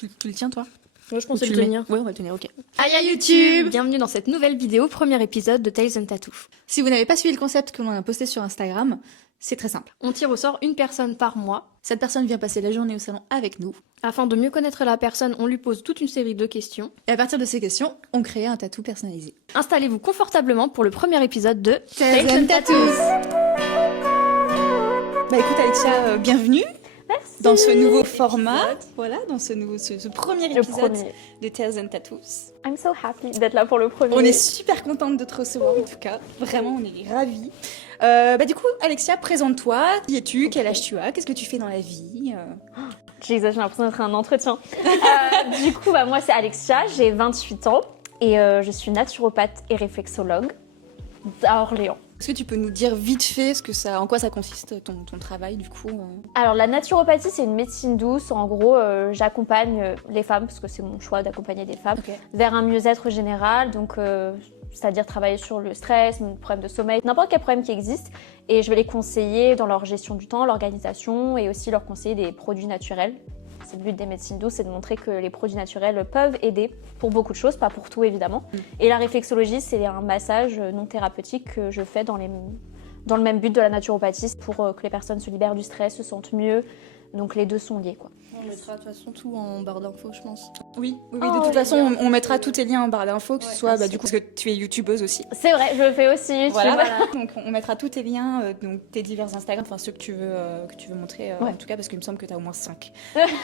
Tu le tiens, toi? Moi, je pensais Tu le le mets. tenir. Ouais, on va le tenir, ok. Aïe YouTube. Bienvenue dans cette nouvelle vidéo, premier épisode de Tales and Tattoo. Si vous n'avez pas suivi le concept que l'on a posté sur Instagram, c'est très simple. On tire au sort une personne par mois. Cette personne vient passer la journée au salon avec nous. Afin de mieux connaître la personne, on lui pose toute une série de questions. Et à partir de ces questions, on crée un tatou personnalisé. Installez-vous confortablement pour le premier épisode de Tales and Tattoos. Bah écoute Alexia, bienvenue. Merci. Dans ce nouveau format, voilà, dans ce premier Le épisode premier. de Tales and Tattoos. I'm so happy d'être là pour le premier. On est super contente de te recevoir en tout cas, vraiment on est ravis. Bah du coup Alexia, présente-toi, qui es-tu, quel âge tu as, qu'est-ce que tu fais dans la vie J'ai l'impression d'être un entretien. Du coup, moi c'est Alexia, j'ai 28 ans et je suis naturopathe et réflexologue à Orléans. Est-ce que tu peux nous dire vite fait en quoi ça consiste ton travail du coup Alors la naturopathie c'est une médecine douce, en gros j'accompagne les femmes, parce que c'est mon choix d'accompagner des femmes, Ok. vers un mieux-être général, donc c'est-à-dire travailler sur le stress, le problème de sommeil, n'importe quel problème qui existe, et je vais les conseiller dans leur gestion du temps, l'organisation, et aussi leur conseiller des produits naturels. C'est le but des médecines douces, c'est de montrer que les produits naturels peuvent aider pour beaucoup de choses, pas pour tout évidemment. Et la réflexologie, c'est un massage non thérapeutique que je fais dans le même but de la naturopathie, pour que les personnes se libèrent du stress, se sentent mieux. Donc les deux sont liés, quoi. On mettra de toute façon tout en barre d'infos, je pense. Oui, de Oh, toute façon on mettra tous tes liens en barre d'infos, que ce soit merci. du coup parce que tu es youtubeuse aussi. C'est vrai, je le fais aussi YouTube. Voilà. Donc on mettra tous tes liens, donc tes divers Instagram, enfin ceux que tu veux montrer Ouais. en tout cas, parce qu'il me semble que tu as au moins 5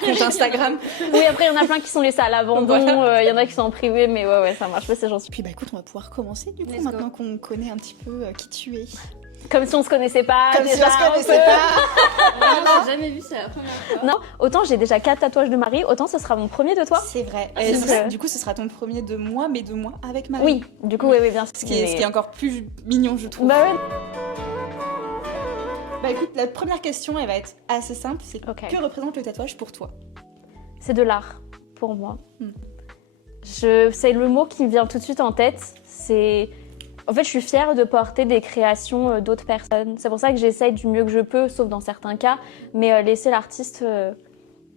comptes Instagram. Oui, après il y en a plein qui sont laissés à l'abandon, Voilà. il y en a qui sont en privé, mais ouais, ça marche pas, c'est gentil. Puis bah écoute, on va pouvoir commencer du coup, Let's go. maintenant qu'on connaît un petit peu qui tu es. Comme si on se connaissait pas. Comme si déjà, on se un connaissait peu. pas. Non, j'ai jamais vu, c'est la première fois. Non, autant j'ai déjà 4 tatouages de Marie, autant ce sera mon premier de toi. C'est vrai. c'est vrai. Du coup, ce sera ton premier de moi, mais de moi avec Marie. Oui, du coup, oui, bien sûr. Ce qui est encore plus mignon, je trouve. Bah ouais. Bah écoute, la première question, elle va être assez simple. C'est Ok. que représente le tatouage pour toi? C'est de l'art pour moi. Hmm. C'est le mot qui me vient tout de suite en tête. En fait, je suis fière de porter des créations d'autres personnes. C'est pour ça que j'essaye du mieux que je peux, sauf dans certains cas, mais laisser l'artiste.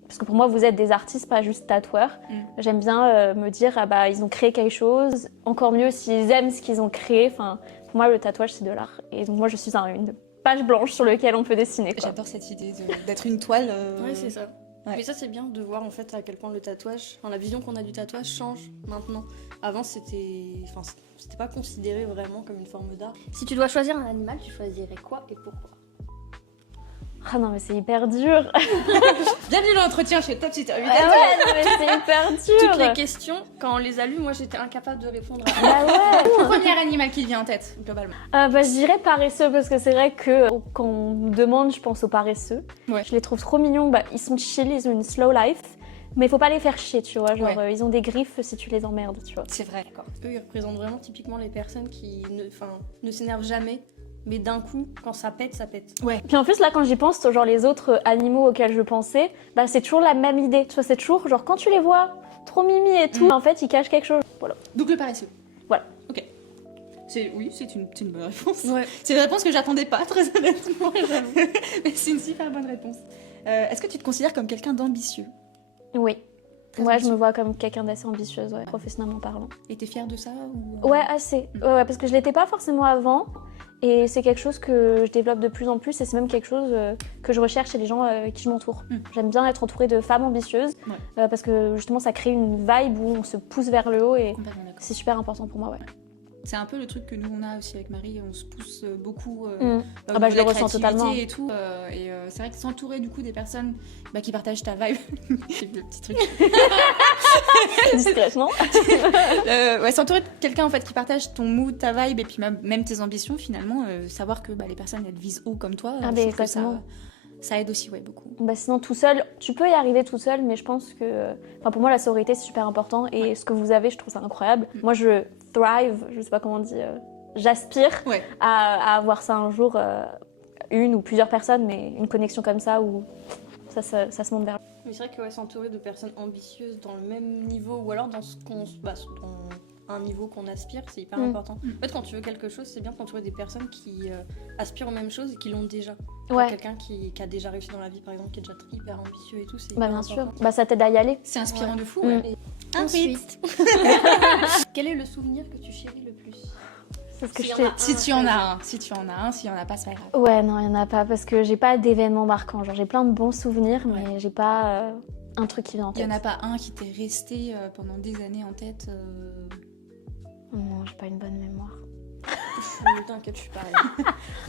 Parce que pour moi, vous êtes des artistes, pas juste tatoueurs. J'aime bien me dire, ils ont créé quelque chose. Encore mieux s'ils aiment ce qu'ils ont créé. Enfin, pour moi, le tatouage, c'est de l'art. Et donc, moi, je suis une page blanche sur laquelle on peut dessiner, quoi. J'adore cette idée d'être une toile. Ouais, c'est ça. Ouais. Mais ça, c'est bien de voir en fait à quel point le tatouage, enfin, la vision qu'on a du tatouage change maintenant. Avant, c'était pas considéré vraiment comme une forme d'art. Si tu dois choisir un animal, tu choisirais quoi et pourquoi? Ah non, mais c'est hyper dur. Bienvenue dans l'entretien chez Top Sitter. Ah ouais, non, mais c'est hyper dur. Toutes les questions, quand on les a lues, moi j'étais incapable de répondre à Bah ouais. Premier animal qui te vient en tête, globalement. Je dirais paresseux, parce que c'est vrai que quand on me demande, je pense aux paresseux. Ouais. Je les trouve trop mignons. Ils sont chill, ils ont une slow life. Mais faut pas les faire chier, tu vois. Genre, Ouais. ils ont des griffes si tu les emmerdes, tu vois. C'est vrai, d'accord. Eux, ils représentent vraiment typiquement les personnes qui ne s'énervent jamais, mais d'un coup, quand ça pète, ça pète. Puis en plus, là, quand j'y pense, genre les autres animaux auxquels je pensais, c'est toujours la même idée. Tu vois, c'est toujours genre quand tu les vois, trop mimi et tout, en fait, ils cachent quelque chose. Voilà. Donc le paresseux. Voilà. Ok. Oui, c'est une bonne réponse. Ouais. C'est une réponse que j'attendais pas, très honnêtement, j'avoue. Mais c'est une super bonne réponse. Est-ce que tu te considères comme quelqu'un d'ambitieux? Oui. Très Moi, je ambitieux. me vois comme quelqu'un d'assez ambitieuse, ouais, professionnellement parlant. Et t'es fière de ça ou... Ouais, assez. Ouais, parce que je l'étais pas forcément avant. Et c'est quelque chose que je développe de plus en plus. Et c'est même quelque chose que je recherche chez les gens avec qui je m'entoure. J'aime bien être entourée de femmes ambitieuses. Ouais. Parce que justement, ça crée une vibe où on se pousse vers le haut. Et Complètement d'accord. c'est super important pour moi, ouais. C'est un peu le truc que nous on a aussi avec Marie, on se pousse beaucoup Mm. au Je niveau de le la ressens créativité totalement. et tout. C'est vrai que s'entourer du coup des personnes qui partagent ta vibe, c'est le petit truc. Discrètement. S'entourer de quelqu'un en fait qui partage ton mood, ta vibe et puis même tes ambitions finalement, savoir que les personnes elles visent haut comme toi, Ah, je trouve que exactement. ça aide aussi beaucoup. Sinon, tout seul, tu peux y arriver tout seul, mais je pense que. Pour moi, la sororité, c'est super important. Et ce que vous avez, je trouve ça incroyable. Moi, je thrive, je sais pas comment on dit, j'aspire Ouais. à avoir ça un jour, une ou plusieurs personnes, mais une connexion comme ça où ça se monte vers. Mais c'est vrai que s'entourer de personnes ambitieuses dans le même niveau, ou alors dans ce qu'on un niveau qu'on aspire, c'est hyper Mm. important. En fait, quand tu veux quelque chose, c'est bien d'entourer des personnes qui aspirent aux mêmes choses et qui l'ont déjà. Ouais. Quelqu'un qui a déjà réussi dans la vie, par exemple, qui est déjà hyper ambitieux et tout, c'est Bah hyper bien sûr. important. Bah ça t'aide à y aller. C'est inspirant Ouais. de fou. Mm. Ouais. Ensuite, quel est le souvenir que tu chéris le plus? C'est ce que S'il je y en a t'ai... Si tu en as un, si tu en as un, s'il y en a pas, c'est pas grave. Ouais, non, il y en a pas parce que j'ai pas d'événements marquants. Genre j'ai plein de bons souvenirs, mais j'ai pas un truc qui vient en Il y tête. en a pas un qui t'est resté pendant des années en tête Non, j'ai pas une bonne mémoire. T'inquiète, je suis pareil.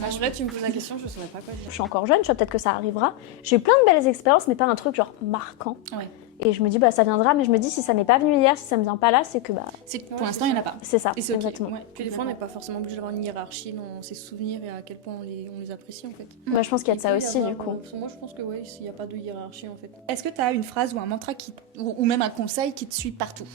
En vrai, tu me poses la question, je saurais pas quoi dire. Je suis encore jeune, tu vois, peut-être que ça arrivera. J'ai eu plein de belles expériences, mais pas un truc genre marquant. Ouais. Et je me dis, bah ça viendra, mais je me dis, si ça m'est pas venu hier, si ça me vient pas là, c'est que bah C'est que Ouais, pour l'instant, c'est il n'y en a ça. pas. c'est ça, Et c'est ok. exactement. Ouais. Puis des fois, on n'est pas forcément obligé d'avoir une hiérarchie dans ses souvenirs et à quel point on les apprécie en fait. Bah, je pense qu'il y a de ça peut y aussi, avoir, du coup. moi, je pense que ouais, il n'y a pas de hiérarchie en fait. Est-ce que tu as une phrase ou un mantra ou même un conseil qui te suit partout?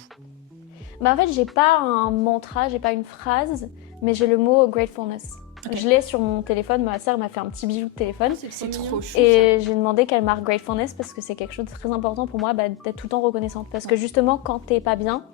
Bah en fait, j'ai pas un mantra, j'ai pas une phrase, mais j'ai le mot gratefulness. Ok. Je l'ai sur mon téléphone, ma sœur m'a fait un petit bijou de téléphone. C'est trop trop mignon. chou. Et j'ai demandé qu'elle marque gratefulness parce que c'est quelque chose de très important pour moi, bah, d'être tout le temps reconnaissante. Parce que justement, quand t'es pas bien,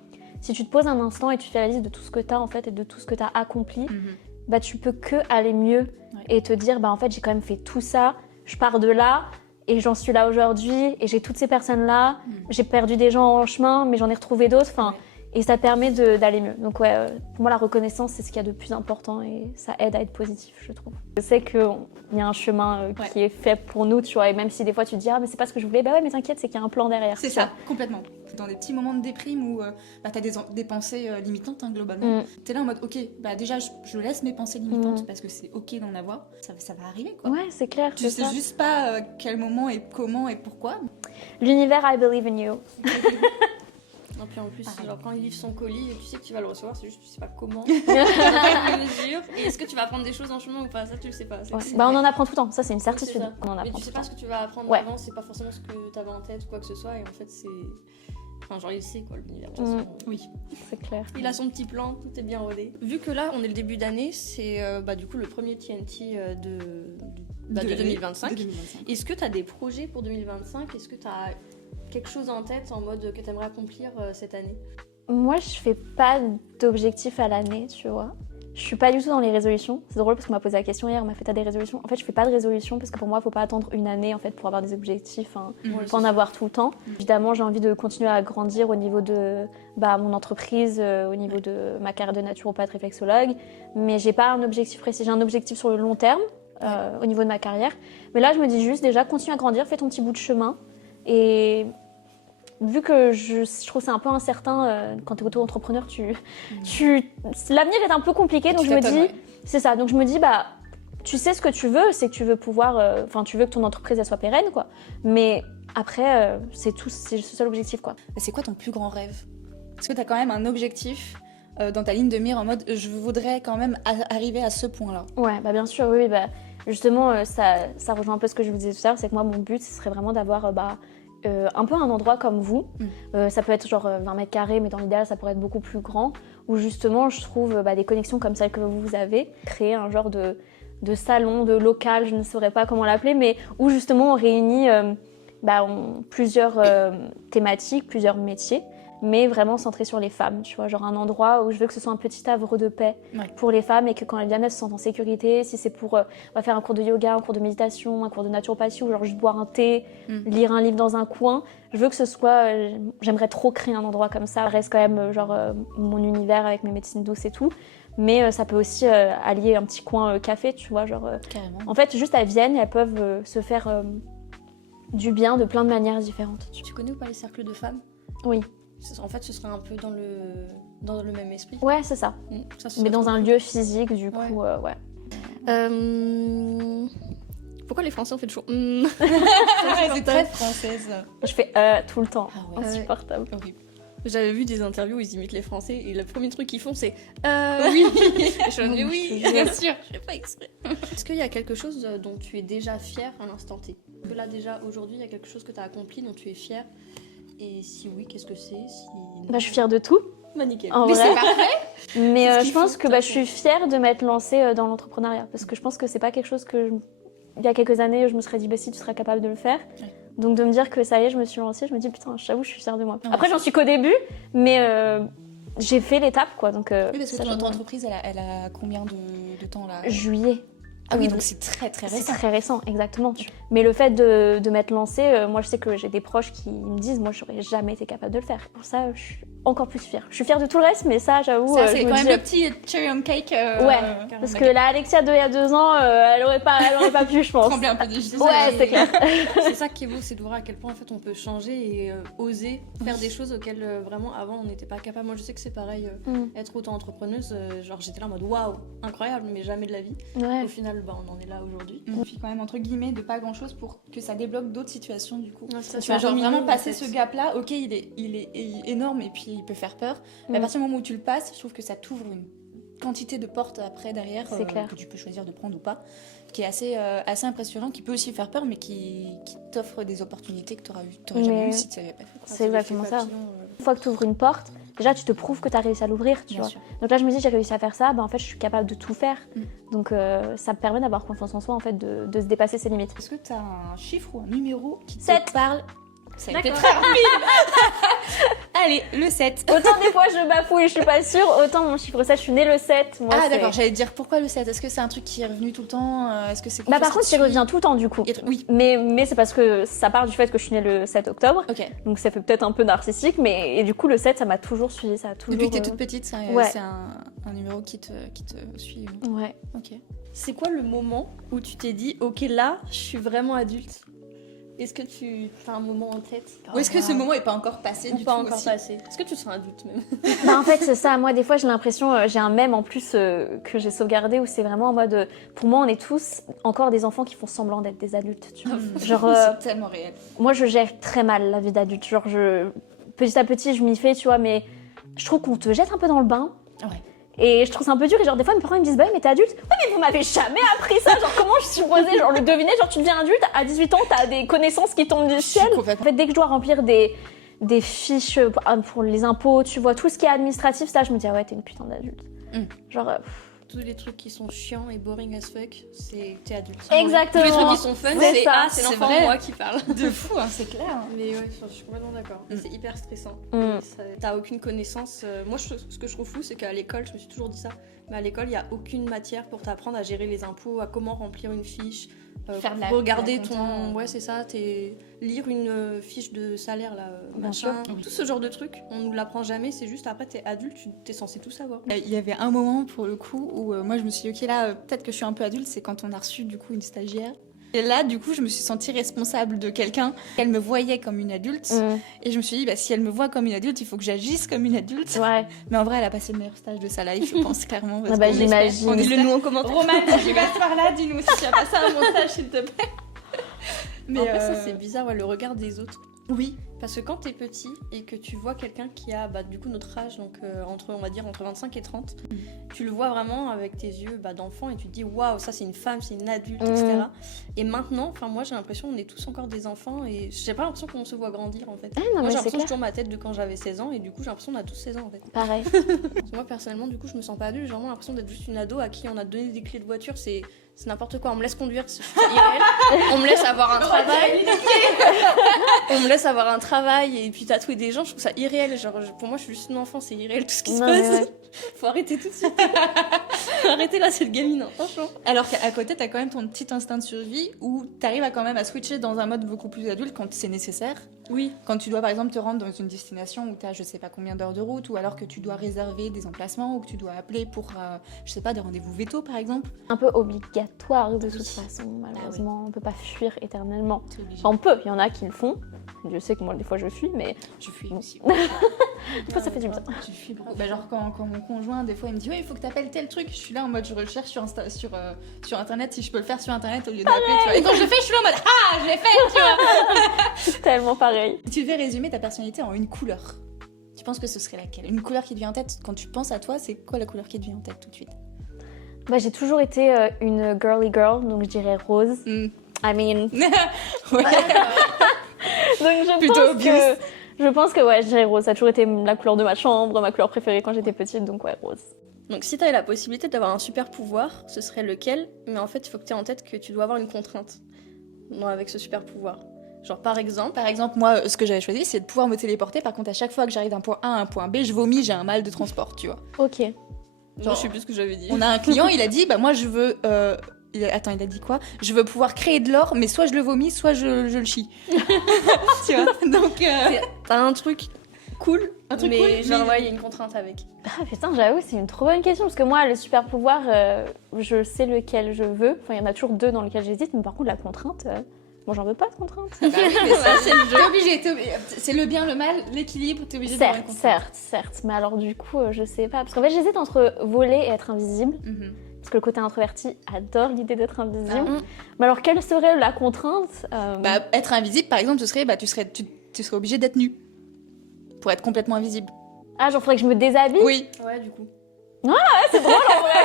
si tu te poses un instant et tu fais la liste de tout ce que t'as en fait et de tout ce que t'as accompli, Mhm. bah tu peux que aller mieux Ouais. et te dire bah en fait j'ai quand même fait tout ça, je pars de là et j'en suis là aujourd'hui et j'ai toutes ces personnes là, j'ai perdu des gens en chemin mais j'en ai retrouvé d'autres, enfin Ouais. et ça permet d'aller mieux. Donc ouais, pour moi la reconnaissance c'est ce qu'il y a de plus important et ça aide à être positif je trouve. Je sais qu'il y a un chemin qui est fait pour nous, tu vois, et même si des fois tu te dis ah mais c'est pas ce que je voulais, bah ouais mais t'inquiète c'est qu'il y a un plan derrière. C'est tu ça, vois. complètement. Dans des petits moments de déprime où bah, t'as des pensées limitantes, hein, globalement. Mm. T'es là en mode, ok, bah déjà, je laisse mes pensées limitantes parce que c'est ok d'en avoir. Ça va arriver, quoi. Ouais c'est clair. Tu c'est sais ça. juste pas quel moment et comment et pourquoi. L'univers I believe in you. Non, puis en plus, Pareil. genre, quand il livre son colis, tu sais que tu vas le recevoir, c'est juste que tu sais pas comment, dans quelle mesure, et est-ce que tu vas apprendre des choses en chemin ou pas, ça tu le sais pas. Ouais. Bah on en apprend tout le temps, ça c'est une Oui, c'est certitude. ça. On en Mais apprend tu tout sais le pas temps. ce que tu vas apprendre Ouais. avant, c'est pas forcément ce que t'avais en tête ou quoi que ce soit, et en fait c'est... Enfin genre il sait quoi l'univers, de toute façon. Oui. C'est clair. Il a son petit plan, tout est bien rodé. Vu que là on est le début d'année, c'est bah, du coup le premier TNT de l'année 2025. de 2025. Est-ce que t'as des projets pour 2025? Est-ce que t'as quelque chose en tête en mode que t'aimerais accomplir cette année? Moi, je fais pas d'objectifs à l'année, tu vois. Je suis pas du tout dans les résolutions. C'est drôle parce qu'on m'a posé la question hier, on m'a fait t'as des résolutions. En fait, je fais pas de résolutions parce que pour moi, faut pas attendre une année en fait pour avoir des objectifs. Hein. Ouais, Faut en avoir tout le temps. Évidemment, j'ai envie de continuer à grandir au niveau de mon entreprise, au niveau de ma carrière de naturopathe réflexologue. Mais j'ai pas un objectif précis. J'ai un objectif sur le long terme au niveau de ma carrière. Mais là, je me dis juste déjà, continue à grandir, fais ton petit bout de chemin. Et vu que je trouve que c'est un peu incertain quand tu es auto-entrepreneur, l'avenir est un peu compliqué. Donc je me dis, c'est ça. Donc je me dis, bah, tu sais ce que tu veux, c'est que tu veux pouvoir, tu veux que ton entreprise elle soit pérenne, quoi. Mais après, c'est tout, c'est le seul objectif, quoi. C'est quoi ton plus grand rêve? Est-ce que t'as quand même un objectif dans ta ligne de mire en mode, je voudrais quand même arriver à ce point-là? Ouais, bah bien sûr, oui, bah justement, ça rejoint un peu ce que je vous disais tout à l'heure, c'est que moi, mon but, ce serait vraiment d'avoir, un peu un endroit comme vous. Ça peut être genre 20 mètres carrés, mais dans l'idéal, ça pourrait être beaucoup plus grand, où justement, je trouve des connexions comme celles que vous avez, créer un genre de salon, de local, je ne saurais pas comment l'appeler, mais où justement on réunit plusieurs thématiques, plusieurs métiers, mais vraiment centré sur les femmes, tu vois, genre un endroit où je veux que ce soit un petit havre de paix pour les femmes et que quand elles viennent, elles se sentent en sécurité. Si c'est pour on va faire un cours de yoga, un cours de méditation, un cours de naturopathie ou genre juste boire un thé, lire un livre dans un coin, je veux que ce soit, j'aimerais trop créer un endroit comme ça. Ça reste quand même mon univers avec mes médecines douces et tout, mais ça peut aussi allier un petit coin café, tu vois, genre Carrément. en fait juste elles viennent, elles peuvent se faire du bien de plein de manières différentes. Tu connais ou pas les cercles de femmes? Oui. En fait, ce serait un peu dans le même esprit. Ouais, c'est ça. Ça, ce Mais serait dans trop un cool. lieu physique, du coup, Ouais. ouais. Pourquoi les Français ont fait toujours C'est très française. Je fais tout le temps. Ah ouais. Insupportable. Horrible. J'avais vu des interviews où ils imitent les Français et le premier truc qu'ils font c'est oui. Et je fais, mais oui, Je te bien jure. sûr, je fais pas exprès. Est-ce qu'il y a quelque chose dont tu es déjà fière à l'instant T? Que là déjà aujourd'hui il y a quelque chose que tu as accompli dont tu es fière? Et si oui, qu'est-ce que c'est? Si... Bah, je suis fière de tout, Bah nickel. en Mais vrai. c'est parfait. Mais C'est ce je qu'il pense faut, que de toute je suis fière de m'être lancée dans l'entrepreneuriat. Parce que je pense que c'est pas quelque chose que, il y a quelques années, je me serais dit, bah si, tu seras capable de le faire. Ouais. Donc de me dire que ça y est, je me suis lancée, je me dis, putain, j'avoue, je suis fière de moi. Ouais. Après, j'en suis qu'au début, mais j'ai fait l'étape, quoi. Donc, Oui, parce que ça, ton entreprise, elle a combien de temps là? Juillet. Ah oui, donc c'est très C'est récent. très récent, exactement. Mais le fait de m'être lancée, moi je sais que j'ai des proches qui me disent, moi j'aurais jamais été capable de le faire. Pour ça, je suis encore plus fière. Je suis fière de tout le reste, mais ça, j'avoue, Ça, je c'est me quand dis, même le petit cherry on cake. ouais, parce que la Alexia d'il y a 2 ans, elle aurait pas pu, je pense. Trembler un peu des genoux. Ouais, c'est clair. C'est ça qui est beau, c'est de voir à quel point en fait on peut changer et oser faire des choses auxquelles vraiment avant on n'était pas capable. Moi je sais que c'est pareil, être auto-entrepreneuse, genre j'étais là en mode waouh, incroyable, mais jamais de la vie. Ouais. Au final, on en est là aujourd'hui. On fait quand même entre guillemets de pas grand chose pour que ça débloque d'autres situations du coup. Ouais, ça, Tu c'est vois, genre un vraiment minimum, passer en fait. ce gap là, ok il est énorme et puis il peut faire peur, mais à partir du moment où tu le passes, je trouve que ça t'ouvre une quantité de portes après derrière C'est clair. que tu peux choisir de prendre ou pas, qui est assez impressionnant, qui peut aussi faire peur mais qui t'offre des opportunités que t'aurais jamais Mais eues si tu l'avais pas fait. c'est exactement ça. Papillon, Une fois que tu ouvres une porte, déjà tu te prouves que tu as réussi à l'ouvrir, tu Bien vois. sûr. Donc là je me dis j'ai réussi à faire ça, en fait je suis capable de tout faire. Mm. Donc ça me permet d'avoir confiance en soi, en fait, de se dépasser ses limites. Est-ce que tu as un chiffre ou un numéro qui te 7. parle? Ça a été D'accord. très rapide. Allez, le 7. Autant des fois je bafoue et je suis pas sûre, autant mon chiffre 7, je suis née le 7. Moi, Ah c'est- d'accord, j'allais te dire pourquoi le 7? Est-ce que c'est un truc qui est revenu tout le temps? Est-ce que c'est quelque Bah chose par qui contre, te il suit? revient tout le temps du coup. Oui. Mais c'est parce que ça part du fait que je suis née le 7 octobre. Ok. Donc ça fait peut-être un peu narcissique, mais et du coup le 7 ça m'a toujours suivi, ça a toujours... Depuis que t'es toute petite, c'est Ouais. un numéro qui te suit. Ouais. Ok. C'est quoi le moment où tu t'es dit, ok là, je suis vraiment adulte? Est-ce que tu as un moment en tête? Ou est-ce que ce moment est pas encore passé Ou du pas tout encore aussi? passé? Est-ce que tu te sens adulte même? Bah en fait c'est ça, moi des fois j'ai l'impression, j'ai un mème en plus que j'ai sauvegardé où c'est vraiment en mode, pour moi on est tous encore des enfants qui font semblant d'être des adultes, tu vois. Genre C'est tellement réel. moi je gère très mal la vie d'adulte, genre petit à petit je m'y fais, tu vois, mais je trouve qu'on te jette un peu dans le bain. Ouais. Et je trouve ça un peu dur et genre des fois mes parents ils me disent bah oui, mais t'es adulte. Ouais mais vous m'avez jamais appris ça, genre comment je suis supposée genre le deviner, genre tu deviens adulte à 18 ans, t'as des connaissances qui tombent du ciel. En Complètement. fait dès que je dois remplir des fiches pour les impôts, tu vois, tout ce qui est administratif, ça je me dis ah ouais t'es une putain d'adulte. Genre Tous les trucs qui sont chiants et boring as fuck, c'est t'es adulte. Exactement. Tous les trucs qui sont fun, C'est c'est ça. c'est C'est l'enfant vrai. moi qui parle. De fou, hein, c'est clair. Mais ouais, je suis complètement d'accord. C'est hyper stressant. Mm. T'as aucune connaissance. Moi, ce que je trouve fou, c'est qu'à l'école, je me suis toujours dit ça, mais à l'école, il n'y a aucune matière pour t'apprendre à gérer les impôts, à comment remplir une fiche, Faire de la- regarder de la ton. compta. Ouais, c'est ça, lire une fiche de salaire, là, Bien machin. sûr. Tout ce genre de trucs, on nous l'apprend jamais, c'est juste après, t'es adulte, t'es censé tout savoir. Il y avait un moment pour le coup où moi je me suis dit ok là peut-être que je suis un peu adulte, c'est quand on a reçu du coup une stagiaire. Et là du coup je me suis sentie responsable de quelqu'un. Elle me voyait comme une adulte et je me suis dit bah, si elle me voit comme une adulte il faut que j'agisse comme une adulte. ouais. Mais en vrai elle a passé le meilleur stage de sa life je pense clairement. parce Ah bah, qu'on j'imagine. espère- on Dis-le espère- nous en commentaire. Roman, si tu passes par là, dis-nous si tu as passé un bon stage s'il te plaît. Mais En fait, ça c'est bizarre, ouais, le regard des autres. oui. Parce que quand t'es petit et que tu vois quelqu'un qui a du coup notre âge, donc on va dire entre 25 et 30, tu le vois vraiment avec tes yeux d'enfant et tu te dis waouh, ça c'est une femme, c'est une adulte, etc. Et maintenant, enfin moi j'ai l'impression qu'on est tous encore des enfants et j'ai pas l'impression qu'on se voit grandir en fait. Ah non Moi j'ai mais c'est l'impression que j'ai clair. toujours ma tête de quand j'avais 16 ans et du coup j'ai l'impression qu'on a tous 16 ans en fait. Pareil. Moi personnellement du coup je me sens pas adulte, j'ai vraiment l'impression d'être juste une ado à qui on a donné des clés de voiture, c'est n'importe quoi, on me laisse conduire, c'est irréel. On me laisse avoir un travail. On me laisse avoir un travail et puis tatouer des gens, je trouve ça irréel. Genre, pour moi, je suis juste une enfant, c'est irréel tout ce qui se Non, mais passe. ouais. Faut arrêter tout de suite. Faut arrêter là, c'est le gamine, hein, franchement. Alors qu'à côté, t'as quand même ton petit instinct de survie où t'arrives à quand même à switcher dans un mode beaucoup plus adulte quand c'est nécessaire. Oui. Quand tu dois par exemple te rendre dans une destination où t'as je sais pas combien d'heures de route ou alors que tu dois réserver des emplacements ou que tu dois appeler pour, je sais pas, des rendez-vous veto par exemple. Un peu obligatoire de toute Oui. façon, malheureusement. On peut pas fuir éternellement. T'es obligé. Enfin, on peut, il y en a qui le font. Je sais que moi, des fois, je fuis, mais Je fuis Bon. aussi. des fois, ça fait du bien. Je fuis beaucoup. Bah, genre quand mon conjoint des fois il me dit ouais il faut que t'appelles tel truc, je suis là en mode je recherche sur internet si je peux le faire sur internet au lieu d'appeler. Tu vois. Et quand je le fais je suis là en mode ah je l'ai fait tu vois. C'est tellement pareil. Si tu devais résumer ta personnalité en une couleur, tu penses que ce serait laquelle? Une couleur qui te vient en tête quand tu penses à toi, c'est quoi la couleur qui te vient en tête tout de suite? Bah, j'ai toujours été une girly girl, donc je dirais rose. I mean... Ouais. Donc Plutôt obvious. je pense que ouais, je dirais rose. Ça a toujours été la couleur de ma chambre, ma couleur préférée quand j'étais petite, donc ouais, rose. Donc, si t'avais la possibilité d'avoir un super pouvoir, ce serait lequel? Mais en fait, il faut que t'aies en tête que tu dois avoir une contrainte avec ce super pouvoir. Genre par exemple. Par exemple, moi, ce que j'avais choisi, c'est de pouvoir me téléporter. Par contre, à chaque fois que j'arrive d'un point A à un point B, je vomis, j'ai un mal de transport, tu vois. Ok. Genre, je sais plus ce que j'avais dit. On a un client, il a dit, bah moi je veux... Attends, il a dit quoi? Je veux pouvoir créer de l'or, mais soit je le vomis, soit je le chie. Tu vois. Donc... T'as un truc cool, truc mais cool, genre mais- ouais, il y a une contrainte avec. Ah putain, j'avoue, c'est une trop bonne question parce que moi, le super pouvoir, je sais lequel je veux. Enfin, il y en a toujours deux dans lesquels j'hésite, mais par contre, la contrainte, bon, j'en veux pas de contrainte. Bah oui, mais ça, c'est le jeu. T'es obligé. C'est le bien, le mal, l'équilibre, t'es obligé d'avoir une Certes. Mais alors, du coup, je sais pas. Parce qu'en fait, j'hésite entre voler et être invisible. Mhm. Parce que le côté introverti adore l'idée d'être invisible. Ah. Mais alors, quelle serait la contrainte Bah, être invisible, par exemple, ce serait, bah, tu serais obligé d'être nu. Pour être complètement invisible. Ah, genre, faudrait que je me déshabille. Oui. Ouais, du coup. Ouais, c'est drôle en vrai.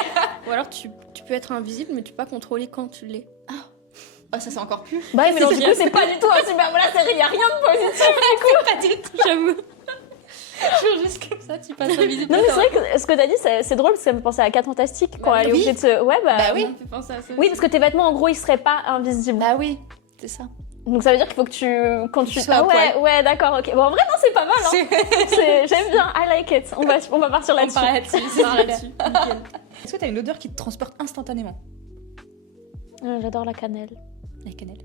Ou alors tu peux être invisible, mais tu peux pas contrôler quand tu l'es. Ah, ça c'est encore plus. Bah, oui, mais C'est du coup, c'est pas du tout un super. Voilà, il y a rien de positif. Pas du tout, j'avoue. Je jure juste comme ça, tu passes invisible. Non, mais c'est vrai que ce que t'as dit, c'est drôle parce que ça me pensait à 4 Fantastiques quand Bah elle est oui. obligée de se. Ouais, bah. Bah oui. Ça me fait penser à ça. Oui, parce que tes vêtements, en gros, ils seraient pas invisibles. Bah oui, c'est ça. Donc ça veut dire qu'il faut que tu. Quand tu. sois à ouais, poil. ouais, d'accord, ok. Bon, en vrai, non, c'est pas mal, hein. J'aime bien, I like it. On va partir On là-dessus. part là-dessus, C'est c'est là-dessus. super. Nickel. Est-ce que t'as une odeur qui te transporte instantanément? J'adore la cannelle. La cannelle.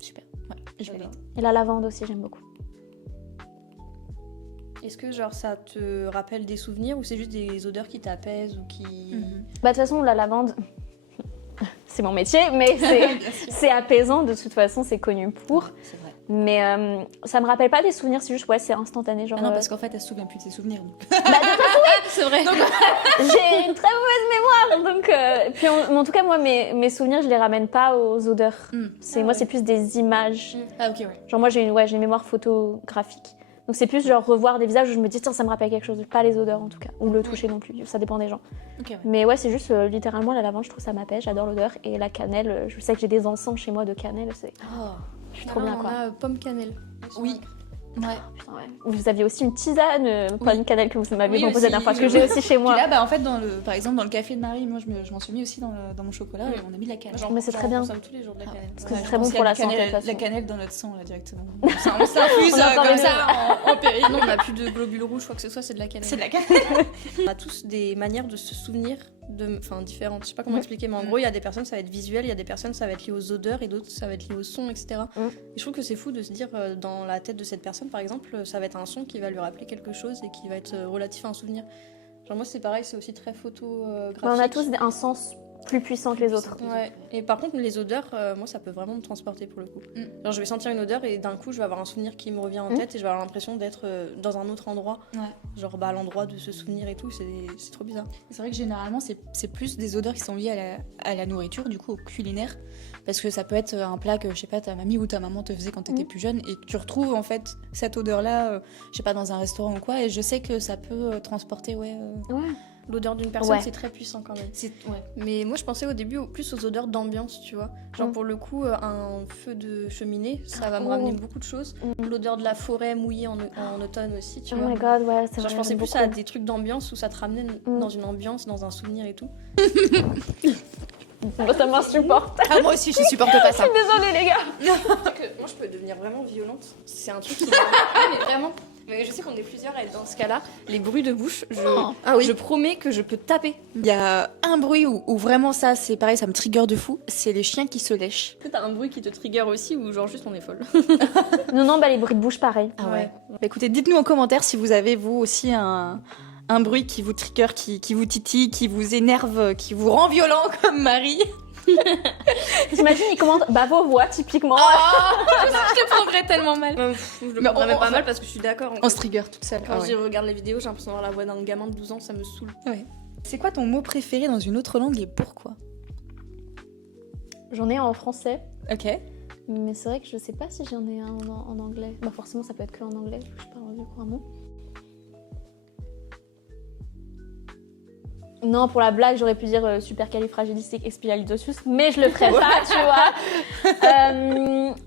Super. Ouais, je valide. Et la lavande aussi, j'aime beaucoup. Est-ce que genre ça te rappelle des souvenirs ou c'est juste des odeurs qui t'apaisent ou qui... Bah, de toute façon, la lavande, c'est mon métier, mais c'est apaisant. De toute façon, c'est connu pour. C'est vrai. Mais ça me rappelle pas des souvenirs, c'est juste, ouais, c'est instantané. Genre, Ah non, parce qu'en fait, elle se souvient plus de ses souvenirs. Donc. C'est vrai. j'ai une très mauvaise mémoire. Donc, puis mais en tout cas, moi, mes souvenirs, je les ramène pas aux odeurs. Moi, c'est plus des images. Ah ok, ouais. Genre, moi, j'ai une mémoire photographique. Donc, c'est plus genre revoir des visages où je me dis, tiens, ça me rappelle quelque chose. Pas les odeurs, en tout cas. Ou le toucher non plus. Ça dépend des gens. Ok, ouais. Mais ouais, c'est juste littéralement la lavande, je trouve ça m'apaise. J'adore l'odeur. Et la cannelle, je sais que j'ai des encens chez moi de cannelle. Je suis trop bien, on quoi. a pomme cannelle. Oui. Ouais. Putain, ouais. Vous aviez aussi une tisane, pas Oui. une cannelle que vous m'avez Oui, proposée la dernière fois, aussi, que j'ai aussi chez Puis moi. là, bah, en fait, par exemple, dans le café de Marie, moi, je m'en suis mis aussi dans mon chocolat et on a mis de la cannelle. Mais c'est très bien. On consomme tous les jours de la cannelle. Parce que c'est je très bon pense pour la qu'il y a santé, de toute La façon. cannelle dans notre sang, là, directement. On s'infuse On a encore comme les ça en péril. Non, on n'a plus de globules rouges, quoi que ce soit, c'est de la cannelle. C'est de la cannelle. On a tous des manières de se souvenir différentes. Je sais pas comment expliquer, mais en gros, il y a des personnes, ça va être visuel, il y a des personnes, ça va être lié aux odeurs, et d'autres, ça va être lié au son, etc. Et je trouve que c'est fou de se dire, dans la tête de cette personne, par exemple, ça va être un son qui va lui rappeler quelque chose et qui va être relatif à un souvenir. Genre moi, c'est pareil, c'est aussi très photographique. On a tous un sens plus puissant que les autres. Ouais. Et par contre, les odeurs, moi, ça peut vraiment me transporter pour le coup. Genre, je vais sentir une odeur et d'un coup, je vais avoir un souvenir qui me revient en tête et je vais avoir l'impression d'être dans un autre endroit. Ouais. Genre, à l'endroit de ce souvenir et tout, c'est trop bizarre. C'est vrai que généralement, c'est plus des odeurs qui sont liées à la nourriture, du coup, au culinaire. Parce que ça peut être un plat que, je sais pas, ta mamie ou ta maman te faisait quand t'étais plus jeune et que tu retrouves, en fait, cette odeur-là, je sais pas, dans un restaurant ou quoi. Et je sais que ça peut transporter, Ouais. L'odeur d'une personne, Ouais. c'est très puissant quand même. Ouais. Mais moi, je pensais au début plus aux odeurs d'ambiance, tu vois. Genre, pour le coup, un feu de cheminée, ça va me ramener beaucoup de choses. L'odeur de la forêt mouillée en automne aussi, tu Oh vois. my god, ouais, c'est Genre, vrai. je pensais j'aime plus beaucoup. à des trucs d'ambiance où ça te ramenait dans une ambiance, dans un souvenir et tout. Bon, ça m'insupporte. Ah, moi aussi, je supporte pas ça. Désolée, les gars. Moi, je peux devenir vraiment violente. C'est un truc qui... Ah, mais vraiment. Mais je sais qu'on est plusieurs à être dans ce cas-là. Les bruits de bouche, je promets que je peux taper. Il y a un bruit où vraiment ça, c'est pareil, ça me trigger de fou. C'est les chiens qui se lèchent. T'as un bruit qui te trigger aussi ou genre juste on est folle. Non, bah les bruits de bouche, pareil. Ah ouais. Bah, écoutez, dites-nous en commentaire si vous avez, vous aussi, un bruit qui vous trigger, qui vous titille, qui vous énerve, qui vous rend violent comme Marie. T'imagines, il commande vos voix, typiquement. Je te prendrais tellement mal. Je le Mais prendrais même pas enfin, mal parce que je suis d'accord. On se trigger toute seule. Quand je regarde les vidéos, j'ai l'impression d'avoir la voix d'un gamin de 12 ans, ça me saoule. Ouais. C'est quoi ton mot préféré dans une autre langue et pourquoi? J'en ai un en français, Ok. mais c'est vrai que je sais pas si j'en ai un en anglais. Bah forcément, ça peut être que en anglais, je parle du coup un mot. Non, pour la blague, j'aurais pu dire supercalifragilisticexpialidocious, mais je le ferai pas, tu vois.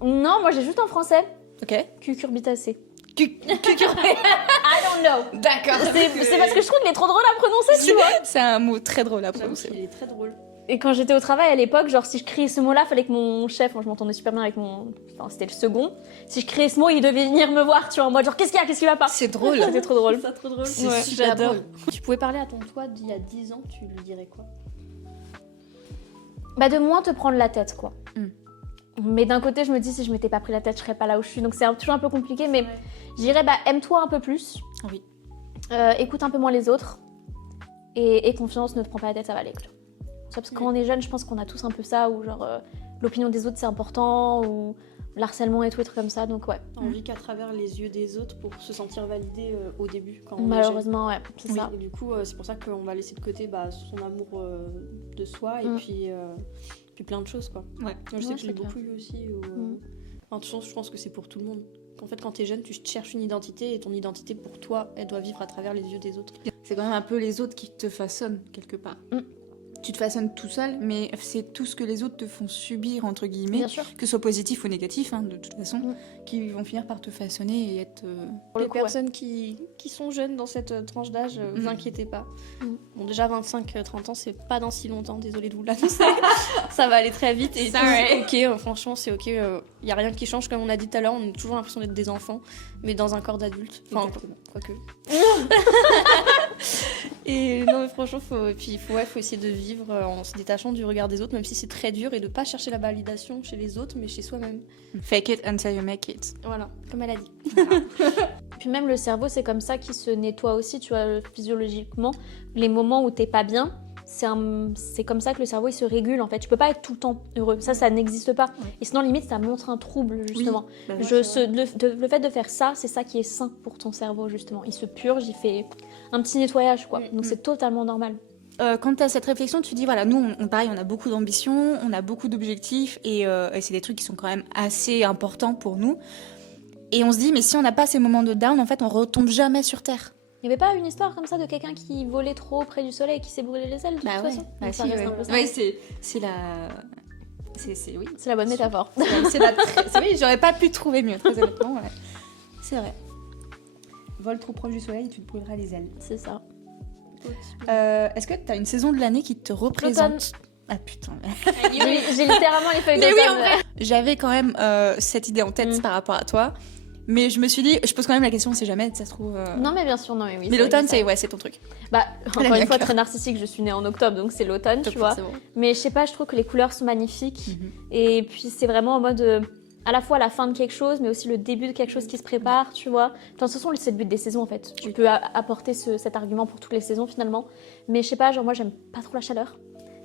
Non, moi j'ai juste en français. Ok. Cucurbitacée. Cucurbé. I don't know. D'accord. C'est parce que je trouve qu'il est trop drôle à prononcer, tu vois. C'est un mot très drôle à J'avoue prononcer. qu'il est très drôle. Et quand j'étais au travail à l'époque, genre si je criais ce mot-là, fallait que mon chef, je m'entendais super bien avec enfin c'était le second. Si je criais ce mot, il devait venir me voir, tu vois, en mode genre qu'est-ce qu'il va pas. C'est drôle. C'était trop drôle. C'est trop drôle. C'est Ouais, super j'adore. drôle. Tu pouvais parler à ton toi d'il y a 10 ans, tu lui dirais quoi? Bah de moins te prendre la tête quoi. Mm. Mais d'un côté, je me dis si je m'étais pas pris la tête, je serais pas là où je suis. Donc c'est toujours un peu compliqué, mais Ouais. je dirais bah aime-toi un peu plus. Oui. Écoute un peu moins les autres. Et confiance, ne te prends pas la tête, ça va aller. Parce que quand on est jeune, je pense qu'on a tous un peu ça, où genre l'opinion des autres c'est important, ou l'harcèlement et tout, des trucs comme ça, donc ouais. On vit qu'à travers les yeux des autres pour se sentir validé au début quand on est Malheureusement, ouais, c'est jeune. ça. Et du coup, c'est pour ça qu'on va laisser de côté son amour de soi et Mm. puis plein de choses quoi. Ouais. Moi, je sais Ouais, que je l'ai c'est clair. beaucoup eu aussi. Mm. Enfin, de toute façon, je pense que c'est pour tout le monde. En fait, quand t'es jeune, tu cherches une identité et ton identité pour toi, elle doit vivre à travers les yeux des autres. C'est quand même un peu les autres qui te façonnent quelque part. Mm. Tu te façonnes tout seul, mais c'est tout ce que les autres te font subir, entre guillemets, Bien sûr. que ce soit positif ou négatif, hein, de toute façon, Mm. qui vont finir par te façonner et être... Pour le Les coup, ouais. personnes qui sont jeunes dans cette tranche d'âge, vous inquiétez pas. Mm. Bon, déjà 25-30 ans, c'est pas dans si longtemps, désolée de vous l'annoncer. Ça va aller très vite et Sorry. c'est ok, franchement, c'est ok. Y a rien qui change, comme on a dit tout à l'heure, on a toujours l'impression d'être des enfants, mais dans un corps d'adulte. Enfin, Exactement. quoique. Et non, mais franchement, faut essayer de vivre en se détachant du regard des autres, même si c'est très dur, et de pas chercher la validation chez les autres, mais chez soi-même. Fake it until you make it. Voilà, comme elle a dit. Puis même le cerveau, c'est comme ça qu'il se nettoie aussi, tu vois, physiologiquement. Les moments où t'es pas bien, c'est comme ça que le cerveau il se régule en fait. Tu peux pas être tout le temps heureux, ça n'existe pas. Ouais. Et sinon limite ça montre un trouble justement. Bah, Le fait de faire ça, c'est ça qui est sain pour ton cerveau justement. Il se purge, il fait un petit nettoyage quoi. Donc c'est totalement normal. Quand tu as cette réflexion, tu dis voilà, nous, pareil, on a beaucoup d'ambition, on a beaucoup d'objectifs et c'est des trucs qui sont quand même assez importants pour nous. Et on se dit, mais si on n'a pas ces moments de down, en fait, on retombe jamais sur Terre. Il n'y avait pas une histoire comme ça de quelqu'un qui volait trop près du soleil et qui s'est brûlé les ailes de toute façon. Donc ça reste un peu ça. Ouais, c'est la. Oui. C'est la bonne métaphore. Oui, j'aurais pas pu trouver mieux, très honnêtement. Ouais. C'est vrai. Vole trop proche du soleil, tu te brûleras les ailes. C'est ça. Est-ce que tu as une saison de l'année qui te représente? Ah putain. J'ai littéralement les feuilles Mais oui, d'automne. en vrai. J'avais quand même cette idée en tête par rapport à toi. Mais je me suis dit, je pose quand même la question, on sait jamais, ça se trouve. Non mais bien sûr, non mais oui. Mais l'automne, c'est ton truc. Bah, encore bien une fois, cœur. très narcissique, je suis née en octobre, donc c'est l'automne, tu vois. Mais je sais pas, je trouve que les couleurs sont magnifiques. Et puis c'est vraiment en mode à la fois la fin de quelque chose, mais aussi le début de quelque chose qui se prépare, tu vois. De toute façon, c'est le but des saisons en fait. Tu peux apporter cet argument pour toutes les saisons finalement. Mais je sais pas, genre moi j'aime pas trop la chaleur.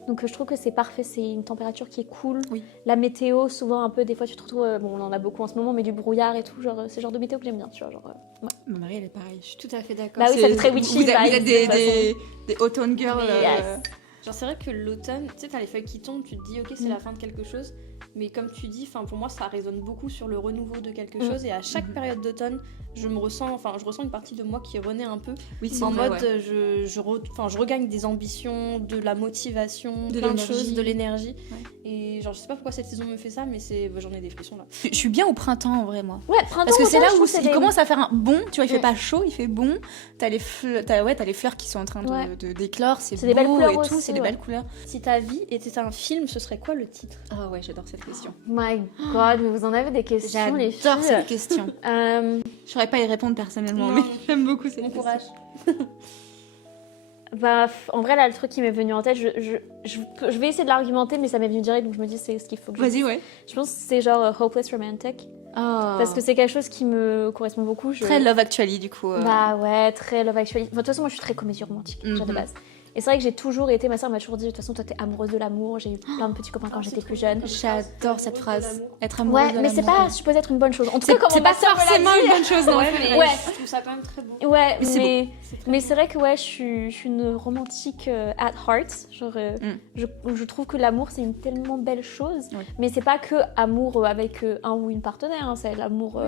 Donc je trouve que c'est parfait, c'est une température qui est cool. Oui. La météo, souvent un peu, des fois tu te retrouves, bon on en a beaucoup en ce moment, mais du brouillard et tout, genre c'est le genre de météo que j'aime bien, tu vois. Genre, ouais. Ma Marie, elle est pareille. Je suis tout à fait d'accord. Bah oui, ça fait très witchy. Vous êtes vibes, de toute façon. des autumn girls. Yes. Genre c'est vrai que l'automne, tu sais, t'as les feuilles qui tombent, tu te dis ok c'est la fin de quelque chose, mais comme tu dis, pour moi ça résonne beaucoup sur le renouveau de quelque chose et à chaque période d'automne, je ressens une partie de moi qui renaît un peu Oui, c'est en vrai, mode ouais. je regagne des ambitions, de la motivation, De plein de l'énergie. choses, de l'énergie. Ouais. Et genre je sais pas pourquoi cette saison me fait ça, mais j'en ai des frissons là. Je suis bien au printemps en vrai, moi. Ouais, printemps, Parce que c'est là automne, je où trouve il des- commence à faire un bon, tu vois, il fait Ouais. pas chaud, il fait bon. T'as les fleurs qui sont en train Ouais. d'éclore, c'est C'est des belles beau couleurs et tout, aussi, c'est des ouais. belles couleurs. Si ta vie était un film, ce serait quoi le titre? Ah ouais, j'adore cette question. My God, mais vous en avez des questions, les filles. J'adore cette question. Euh, Je saurais pas y répondre personnellement, Non. mais j'aime beaucoup cette Bon question. courage. Bah, en vrai, là, le truc qui m'est venu en tête, je vais essayer de l'argumenter, mais ça m'est venu direct, donc je me dis c'est ce qu'il faut que je Vas-y, dise. ouais. Je pense que c'est genre Hopeless Romantic, Oh. parce que c'est quelque chose qui me correspond beaucoup. Très Love Actually, du coup. Bah ouais, très Love Actually. Enfin, de toute façon, moi, je suis très comédie romantique, déjà de Mhm. base. Et c'est vrai que j'ai toujours été, ma soeur m'a toujours dit, de toute façon, toi, t'es amoureuse de l'amour. J'ai eu plein de petits copains quand j'étais plus jeune. J'adore cette phrase. Être amoureuse Ouais, de mais c'est l'amour. pas supposé être une bonne chose. En tout C'est cas, comme c'est ma pas sœur me l'a forcément dit. une bonne chose, non. Ouais, mais Ouais. je trouve ça quand même très beau. Ouais, Mais c'est mais c'est vrai que ouais, je suis une romantique at heart. Genre, je trouve que l'amour c'est une tellement belle chose, Ouais. mais c'est pas que amour avec un ou une partenaire. Hein, c'est l'amour.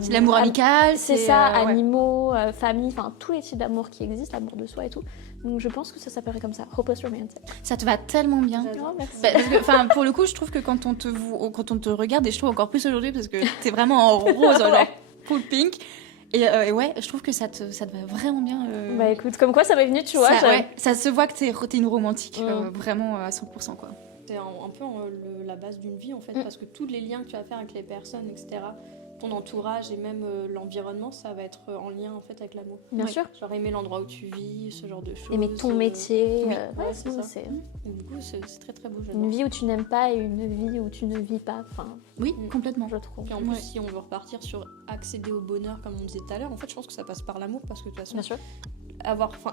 C'est l'amour amical. C'est ça, ouais. animaux, famille, enfin tous les types d'amour qui existent, l'amour de soi et tout. Donc je pense que ça s'appellerait comme ça, Hopeless Romantic. Ça te va tellement bien. Oh, merci. Bah, parce que, enfin, pour le coup, je trouve que quand on te regarde, et je trouve encore plus aujourd'hui parce que t'es vraiment en rose, genre full pink, Et ouais, je trouve que ça te va vraiment bien. Bah écoute, comme quoi ça m'est venu, tu vois. Ça se voit que t'es une romantique, vraiment à 100%, quoi. C'est un peu la base d'une vie, en fait, parce que tous les liens que tu vas faire avec les personnes, etc., ton entourage et même l'environnement, ça va être en lien, en fait, avec l'amour. Bien sûr. Genre aimer l'endroit où tu vis, ce genre de choses. Aimer ton métier. Oui, ouais, c'est ça. c'est Et du coup, c'est très très beau. une vie où tu n'aimes pas et une vie où tu ne vis pas. Enfin, oui, complètement. Je trouve. Puis en plus, si on veut repartir sur accéder au bonheur, comme on disait tout à l'heure, en fait, je pense que ça passe par l'amour, parce que de toute façon, Bien sûr.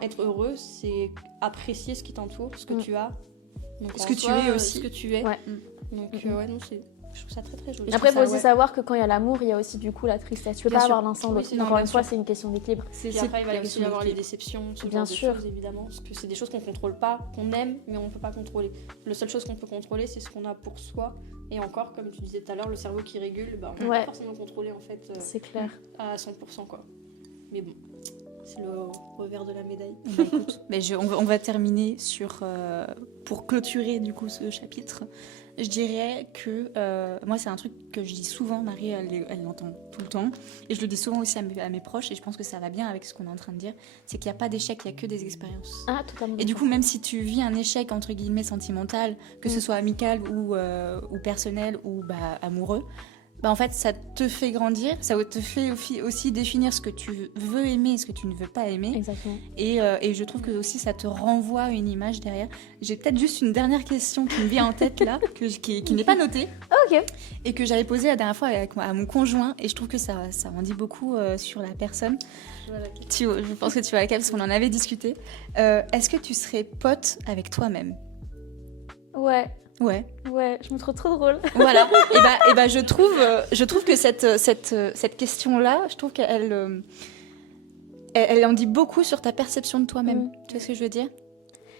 être heureux, c'est apprécier ce qui t'entoure, ce que tu as. Donc, ce que tu es aussi. Ce que tu es. Ouais. Donc, ouais, non, je trouve ça très très joli. Après, il faut aussi savoir que quand il y a l'amour, il y a aussi du coup la tristesse. Tu peux pas avoir l'un sans l'autre. Encore une fois, c'est une question d'équilibre. Puis après, il va aussi y avoir les déceptions, ce genre de choses, évidemment. Parce que c'est des choses qu'on contrôle pas, qu'on aime, mais on peut pas contrôler. La seule chose qu'on peut contrôler, c'est ce qu'on a pour soi. Et encore, comme tu disais tout à l'heure, le cerveau qui régule, on peut pas forcément contrôler, en fait. C'est clair. À 100%, quoi. Mais bon. C'est le revers de la médaille. Bah, écoute, on va terminer sur... pour clôturer du coup ce chapitre, je dirais que... moi, c'est un truc que je dis souvent, Marie, elle l'entend tout le temps. Et je le dis souvent aussi à mes proches, et je pense que ça va bien avec ce qu'on est en train de dire. C'est qu'il n'y a pas d'échec, il n'y a que des expériences. Ah, totalement. Et du coup, même si tu vis un échec, entre guillemets, sentimental, que ce soit amical ou personnel ou amoureux, en fait, ça te fait grandir, ça te fait aussi définir ce que tu veux aimer et ce que tu ne veux pas aimer. Exactement. Et je trouve que aussi ça te renvoie une image derrière. J'ai peut-être juste une dernière question qui me vient en tête là, qui n'est pas notée. Ok. Et que j'avais posée la dernière fois à mon conjoint, et je trouve que ça en dit beaucoup sur la personne. Je pense que tu vois laquelle, parce qu'on en avait discuté. Est-ce que tu serais pote avec toi-même ? Ouais, je me trouve trop drôle. Voilà. Et bah, je trouve que cette question-là, je trouve qu'elle elle en dit beaucoup sur ta perception de toi-même. Tu vois ce que je veux dire ?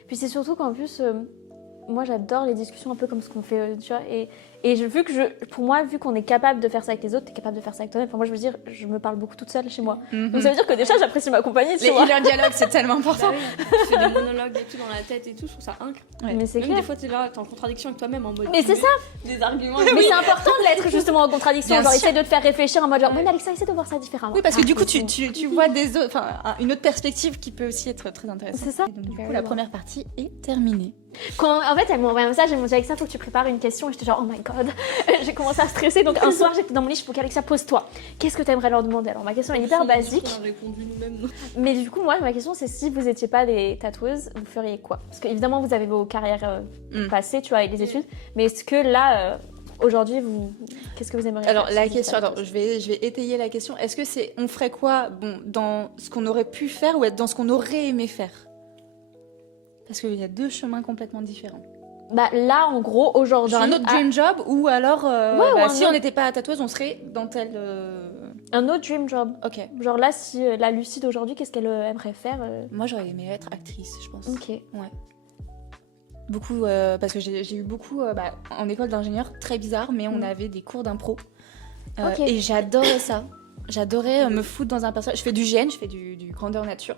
Puis c'est surtout qu'en plus, moi j'adore les discussions un peu comme ce qu'on fait, tu vois. Pour moi, vu qu'on est capable de faire ça avec les autres, t'es capable de faire ça avec toi-même. Enfin, moi je veux dire, je me parle beaucoup toute seule chez moi. Donc ça veut dire que déjà j'apprécie ma compagnie, tu vois. Le dialogue, c'est tellement important. Tu fais des monologues et tout dans la tête et tout, je trouve ça incroyable. Ouais. Mais c'est même clair. Des fois t'es là, t'es en contradiction avec toi-même en mode. Mais c'est ça. Des arguments. Mais c'est important de l'être justement en contradiction. Bien genre sûr. essaye de te faire réfléchir en mode genre, mais Alexa, essaie de voir ça différemment. Oui, parce que du coup, tu vois une autre perspective qui peut aussi être très intéressante. C'est ça. Et donc, du coup, la première partie est terminée. En fait, elle m'a envoyé un message, elle m'a dit Alexa, faut que tu prépares une question. Et j'étais genre, oh my god, j'ai commencé à stresser. Donc un soir, j'étais dans mon lit, je faut qu'Alexa pose-toi. Qu'est-ce que t'aimerais leur demander ? Alors ma question est hyper basique. On a répondu nous-mêmes. Mais du coup, moi, ma question, c'est si vous n'étiez pas des tatoueuses, vous feriez quoi ? Parce qu'évidemment, vous avez vos carrières passées, tu vois, avec les études. Mais est-ce que là, aujourd'hui, qu'est-ce que vous aimeriez Alors, faire la si vous question, étiez attends, je vais étayer la question. Est-ce que on ferait quoi dans ce qu'on aurait pu faire ou être dans ce qu'on aurait aimé faire ? Parce qu'il y a deux chemins complètement différents. Bah là, en gros, aujourd'hui... Genre un autre dream job ou alors, si on n'était pas tatoueuse, on serait dans tel... Un autre dream job. Ok. Genre là, si la Lucie d'aujourd'hui, qu'est-ce qu'elle aimerait faire Moi, j'aurais aimé être actrice, je pense. Ok. Ouais. Beaucoup, parce que j'ai eu beaucoup, en école d'ingénieur, très bizarre, mais on avait des cours d'impro. Ok. Et j'adorais ça. J'adorais me foutre dans un personnage. Je fais du GN, je fais du grandeur nature.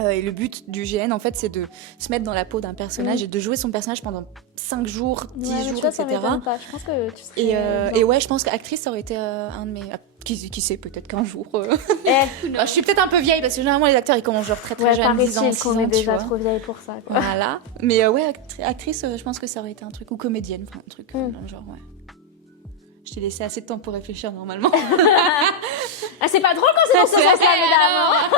Et le but du GN, en fait, c'est de se mettre dans la peau d'un personnage et de jouer son personnage pendant 5 jours, 10 jours, tu vois, etc. ça m'étonne pas. Je pense que tu serais... Et ouais, je pense qu'actrice, ça aurait été un de mes... Qui sait, peut-être qu'un jour... je suis peut-être un peu vieille, parce que généralement, les acteurs, ils commencent genre très très jeunes, 10 ans, 6 qu'on ans, est tu déjà vois. trop vieille pour ça, quoi. Voilà. Mais ouais, actrice, je pense que ça aurait été un truc. Ou comédienne, enfin un truc dans le genre, ouais. Je t'ai laissé assez de temps pour réfléchir, normalement. Ah, c'est pas drôle quand c'est dans ce sens-là,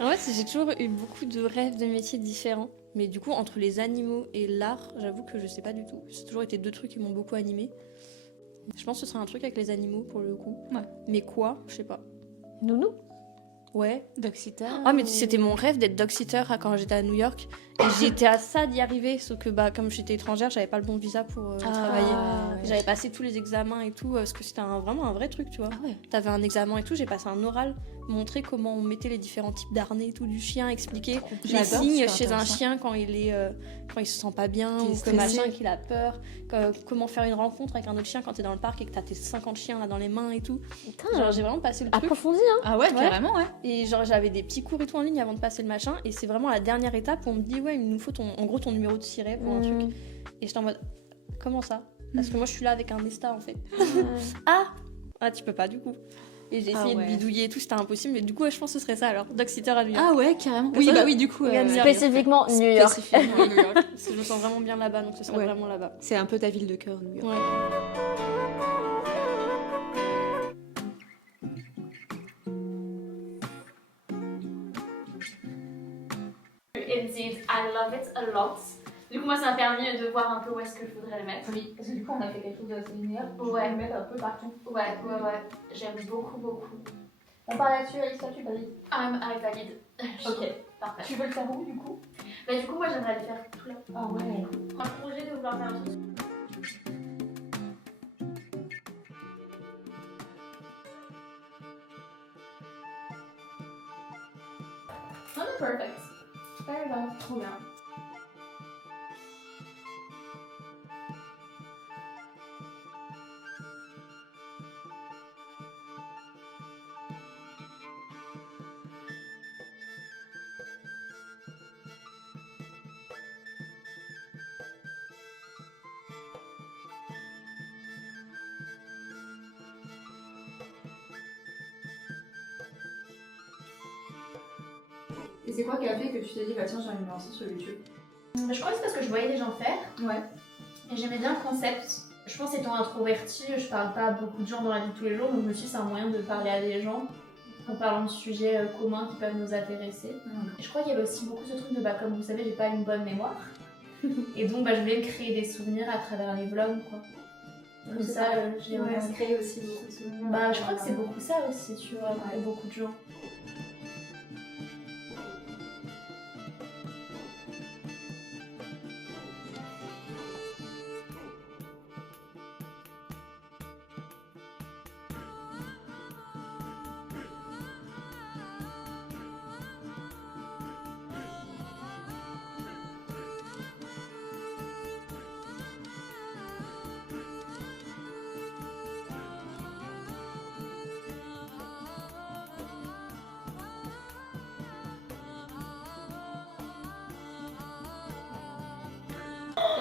mesdames. En fait, j'ai toujours eu beaucoup de rêves de métiers différents. Mais du coup, entre les animaux et l'art, j'avoue que je sais pas du tout. C'est toujours été deux trucs qui m'ont beaucoup animée. Je pense que ce serait un truc avec les animaux, pour le coup. Ouais. Mais quoi ? Je sais pas. Nounou. Ouais. Dog-sitter. Ah, mais c'était mon rêve d'être dog-sitter quand j'étais à New York. Et j'étais à ça d'y arriver. Sauf que comme j'étais étrangère, j'avais pas le bon visa pour travailler. Ouais. J'avais passé tous les examens et tout. Parce que c'était vraiment un vrai truc, tu vois. Ah ouais. T'avais un examen et tout. J'ai passé un oral, montrer comment on mettait les différents types d'harnais et tout du chien, expliquer les J'adore, signes c'est chez un intéressant. chien quand il se sent pas bien Qu'il est ou que stressé. machin, qu'il a peur. Comment faire une rencontre avec un autre chien quand t'es dans le parc et que t'as tes 50 chiens là dans les mains et tout. Putain, Genre, j'ai vraiment passé le truc. approfondi, hein. Ah ouais, carrément, ouais. Et genre j'avais des petits cours et tout en ligne avant de passer le machin. Et c'est vraiment la dernière étape où on me dit ouais, il nous faut en gros ton numéro de siret pour un truc. Et j'étais en mode comment ça ? Parce que moi je suis là avec un Nesta en fait. Ah, tu peux pas du coup. Et j'ai essayé de bidouiller et tout, c'était impossible. Mais du coup, je pense que ce serait ça alors. Dog-sitter à New York. Ah ouais, carrément. Oui, bah oui, du coup. Spécifiquement New York. Spécifiquement New York. Parce que je me sens vraiment bien là-bas, donc ce serait vraiment là-bas. C'est un peu ta ville de cœur, New York. Indeed, I love it a lot. Du coup, moi, ça m'a permis de voir un peu où est-ce que je voudrais le mettre. Oui, parce que du coup, on a fait quelque chose d'assez linéaire. Ouais. Le mettre un peu partout. Ouais. J'aime beaucoup. On parle là-dessus, Alissa, tu valides. I valide. Ok. Parfait. Tu veux le faire où, du coup? Bah, du coup, moi, j'aimerais le faire tout là. Ah ouais. Un projet de vouloir faire un truc. Non, mais perfect. Super, bah, trop bien. Et c'est quoi qui a fait que tu t'es dit, bah tiens, j'ai envie de me lancer sur YouTube? Je crois que c'est parce que je voyais les gens faire. Ouais. Et j'aimais bien le concept. Je pense étant introvertie, je parle pas à beaucoup de gens dans la vie de tous les jours, donc je me suis dit c'est un moyen de parler à des gens en parlant de sujets communs qui peuvent nous intéresser. Et je crois qu'il y avait aussi beaucoup ce truc de bah comme vous savez j'ai pas une bonne mémoire. Et donc bah je voulais créer des souvenirs à travers les vlogs quoi. Comme ça j'ai créé aussi beaucoup de souvenirs. Bah je crois que c'est beaucoup ça aussi tu vois pour beaucoup de gens.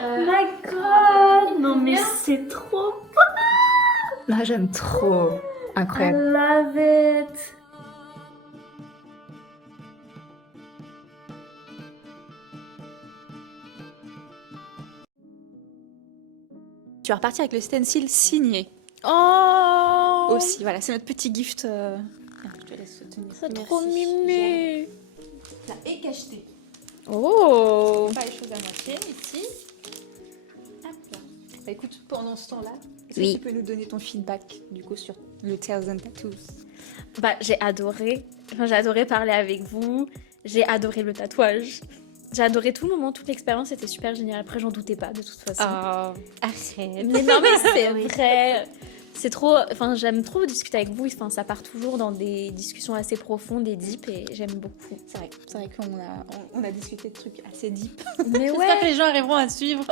My god! Non mais c'est trop beau! Là j'aime trop. Incroyable. I love it! Tu vas repartir avec le stencil signé. Oh! Aussi, voilà, c'est notre petit gift. Je te laisse tenir. C'est trop mimi! Ça est cacheté. Oh! Pas les choses à moitié, ici. Hop là. Bah écoute, pendant ce temps-là, est-ce Oui. que tu peux nous donner ton feedback du coup sur le Tales and Tattoos? Bah j'ai adoré. Enfin, j'ai adoré parler avec vous. J'ai adoré le tatouage. J'ai adoré tout le moment, toute l'expérience était super géniale. Après j'en doutais pas de toute façon. Arrête! Mais non mais c'est vrai. C'est trop, enfin j'aime trop discuter avec vous. Enfin ça part toujours dans des discussions assez profondes et deep et j'aime beaucoup. C'est vrai qu'on a discuté de trucs assez deep. Mais J'espère que les gens arriveront à suivre.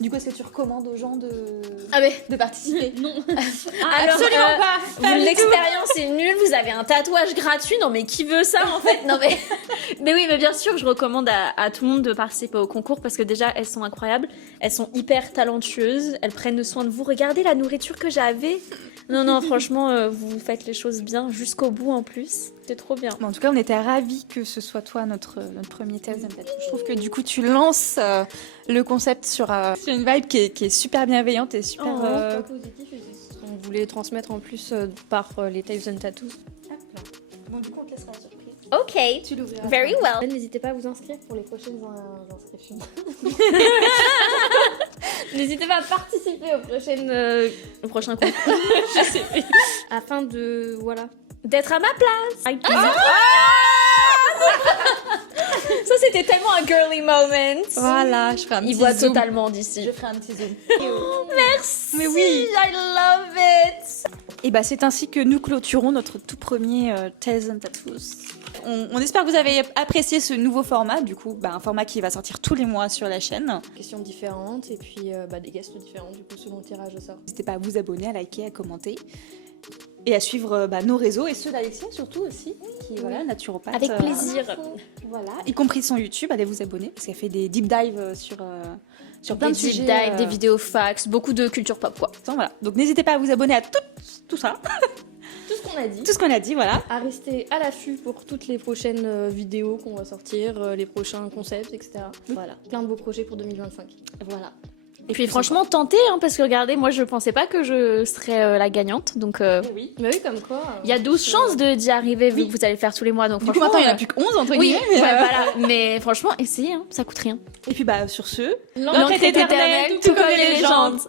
Du coup, est-ce que tu recommandes aux gens de participer? Non. Alors, absolument pas. L'expérience est nulle. Vous avez un tatouage gratuit. Non mais qui veut ça en fait? Non mais. Mais oui, mais bien sûr, je recommande à tout le monde de participer au concours parce que déjà elles sont incroyables. Elles sont hyper talentueuses. Elles prennent soin de vous. Regardez la nourriture que j'avais. Non, franchement, vous faites les choses bien jusqu'au bout en plus. C'est trop bien. Bon, en tout cas, on était ravis que ce soit toi notre premier Tales and Tattoos. Je trouve que du coup, tu lances le concept sur une vibe qui est super bienveillante et super. Positif et c'est ce qu'on voulait transmettre en plus par les Tales and Tattoos. Hop là. Bon, du coup, on te laissera la surprise. Ok. Tu l'ouvriras. Very well. N'hésitez pas à vous inscrire pour les prochaines inscriptions. N'hésitez pas à participer au prochain concours. Je sais plus. Afin de D'être à ma place. Ça c'était tellement un girly moment. Voilà, je ferai un petit Il voit zoom. totalement d'ici. Je ferai un petit zoom. Merci. Mais oui. I love it. Et bah, c'est ainsi que nous clôturons notre tout premier Tales and Tattoos. On espère que vous avez apprécié ce nouveau format, du coup, un format qui va sortir tous les mois sur la chaîne. questions différentes et puis des guests différents du coup selon le tirage au sort. N'hésitez pas à vous abonner, à liker, à commenter et à suivre nos réseaux et ceux d'Alexia surtout aussi, qui voilà, naturopathe. Avec plaisir. Voilà, y compris son YouTube, allez vous abonner parce qu'elle fait des deep dives sur plein Des de deep sujets. dives, des vidéos fax, beaucoup de culture pop quoi. Voilà, donc n'hésitez pas à vous abonner à tout ça. tout ce qu'on a dit. Tout ce qu'on a dit, voilà. À rester à l'affût pour toutes les prochaines vidéos qu'on va sortir, les prochains concepts, etc. Voilà, plein de beaux projets pour 2025. Voilà. Et puis franchement, tentez, hein, parce que regardez, moi je pensais pas que je serais la gagnante, donc Oui. Mais oui, comme quoi. il y a 12 chances d'y arriver vu que vous allez le faire tous les mois, donc Du coup, franchement... maintenant, il n'y en a plus que 11 entre Oui, guillemets. voilà, mais franchement, essayez, hein, ça coûte rien. Et puis, sur ce, L'encre est éternelle, tout comme les légendes.